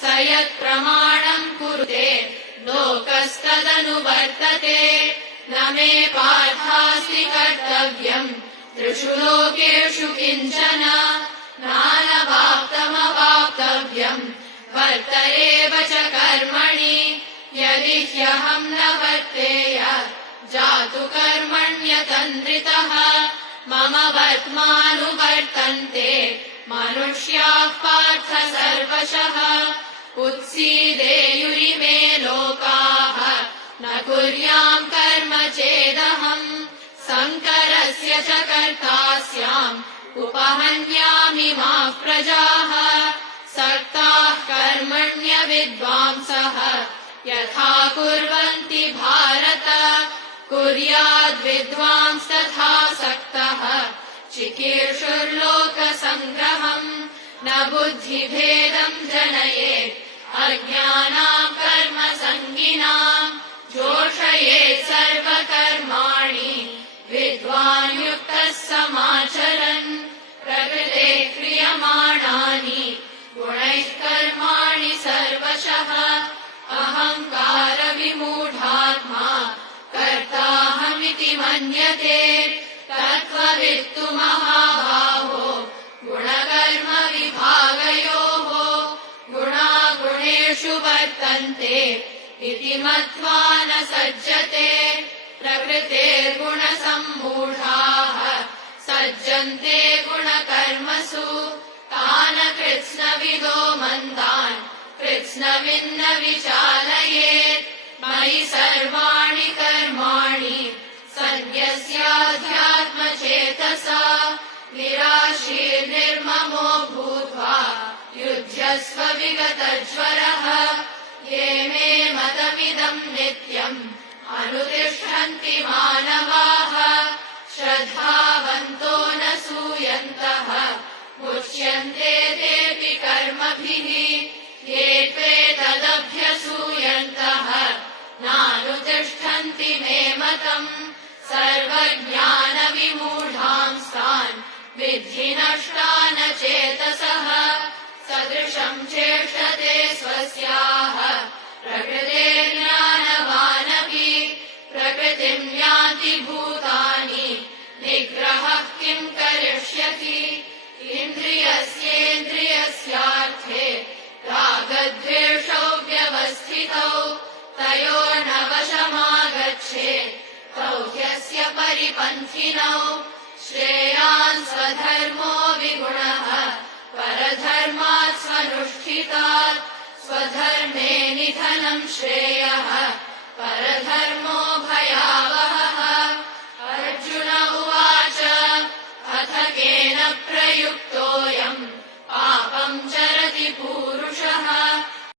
स यत्प्रमाणम् कुरुते लोकस्तदनुवर्तते न मे पार्थास्ति कर्तव्यम् त्रिषु लोकेषु किञ्चन नानवाप्तमवाप्तव्यम् वर्त एव च कर्मणि यदि ह्यहम् न वर्तेय जातु कर्मण्यतन्द्रितः मम वर्त्मानुवर्तन्ते मनुष्याः पार्थ सर्वशः उत्सीदेयुरिमे लोकाः न कुर्याम् कर्म चेदहम् संकरस्य च कर्ता स्याम् उपहन्यामिमाः प्रजाः सक्ताः कर्मण्यविद्वांसः यथा कुर्वन्ति भारत कुर्याद्विद्वांस्तथा सक्तः चिकीर्षुर्लोकसङ्ग्रहम् न बुद्धिभेदम् जनयेत् अज्ञानाम् कर्मसङ्गिनाम् जोषयेत् सर्वकर्माणि विद्वान् युक्तः समाचरन् प्रकृते क्रियमाणानि गुणैः कर्माणि सर्वशः अहङ्कारविमूढात्मा कर्ताहमिति मन्यते तत्त्ववित्तु महाबाहो गुणकर्मविभागयोः गुणागुणेषु वर्तन्ते इति मत्वा न सज्जते प्रकृतेर्गुणसम्मूढाः सज्जन्ते गुणकर्मसु तान् कृत्स्नविदो मन्दान् कृत्स्नविन्न विचालयेत् मयि सर्वाणि कर्माणि सन्न्यस्याध्यात्मचेतसा निराशीर्निर्ममो भूत्वा युध्यस्व विगतज्वरः ये मे मतमिदम् नित्यम् अनुतिष्ठन्ति मानवाः श्रद्धावन्तो न सूयन्तः मुच्यन्ते तेऽपि कर्मभिः ये त्वेतदभ्यसूयन्तः नानुतिष्ठन्ति मे मतम् सर्वज्ञानविमूढांस्तान् विद्धि नष्टान चेतसः सदृशम् चेष्टते स्वस्याः प्रकृतेर्ज्ञानवानपि प्रकृतिम् यान्ति भूतानि निग्रहः किम् करिष्यति इन्द्रियस्येन्द्रियस्यार्थे रागद्वेषौ व्यवस्थितौ तयोर्न वशमागच्छेत् तौ ह्यस्य परिपन्थिनौ श्रेयान् स्वधर्मो विगुणः परधर्मात् स्वनुष्ठितात् स्वधर्मे निधनम् श्रेयः